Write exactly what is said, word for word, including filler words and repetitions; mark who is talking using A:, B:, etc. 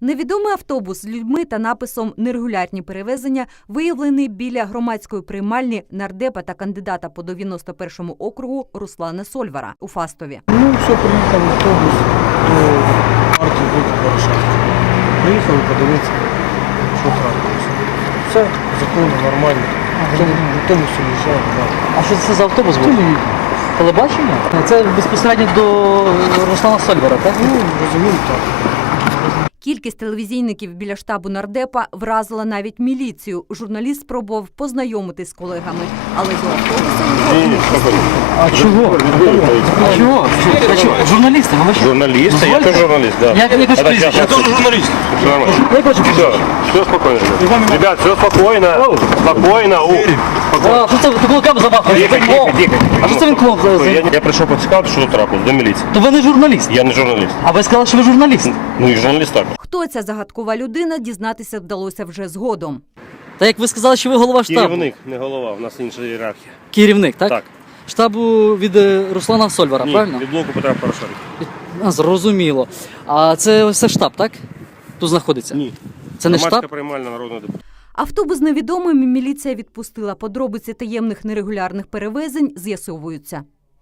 A: Невідомий автобус з людьми та написом «Нерегулярні перевезення» виявлений біля громадської приймальні нардепа та кандидата по дев'яносто першому округу Руслана Сольвара у Фастові.
B: Ну, все, приїхав автобус до партії «Блоку Порошенка». Приїхали подивитися, що трапилося. Все законно, нормально. В тому все їжджає.
C: А що це за автобус був?
B: Телевізор.
C: Телебачення? Це безпосередньо до Руслана Сольвара, так?
B: Ну, розумію, так.
A: Кількість телевізійників біля штабу нардепа вразила навіть міліцію. Журналіст спробував познайомитись з колегами, але до автобуса його не пустили.
C: А чого? А чого? А чого? Журналісти, ви що?
D: Журналисты, я тоже журналист, да.
C: Я, я хочу прізвище.
D: Я тоже журналист. Все нормально.
C: Я хочу
D: Все, все спокойно. Ребят, все спокойно. Спокойно. У,
C: А, що це? Ти кулаками замахуєш?
D: Тихо,
C: Це
D: тихо,
C: клоун.
D: тихо.
C: А що це він клоун? за- за-
D: Я, я пришел поцікавити, що тут трапилось, до міліції.
C: То ви не журналіст.
D: Я не журналіст.
C: А ви сказали, що ви журналіст.
D: Ну і журналіст також.
A: Хто ця загадкова людина, дізнатися вдалося вже згодом.
C: Та як ви сказали, що ви голова штабу.
D: Керівник, не голова, в нас інша ієрархія.
C: Керівник, так?
D: Так.
C: Штабу від е, Руслана Сольвара,
D: Ні,
C: правильно?
D: від блоку Петра Порошенка.
C: А, зрозуміло. А це все штаб, так? Тут знаходиться?
D: Ні.
C: Це не
D: Громадська
C: штаб?
D: приймальна народного депутата.
A: Автобус з невідомими міліція відпустила. Подробиці таємних нерегулярних перевезень з'ясовуються.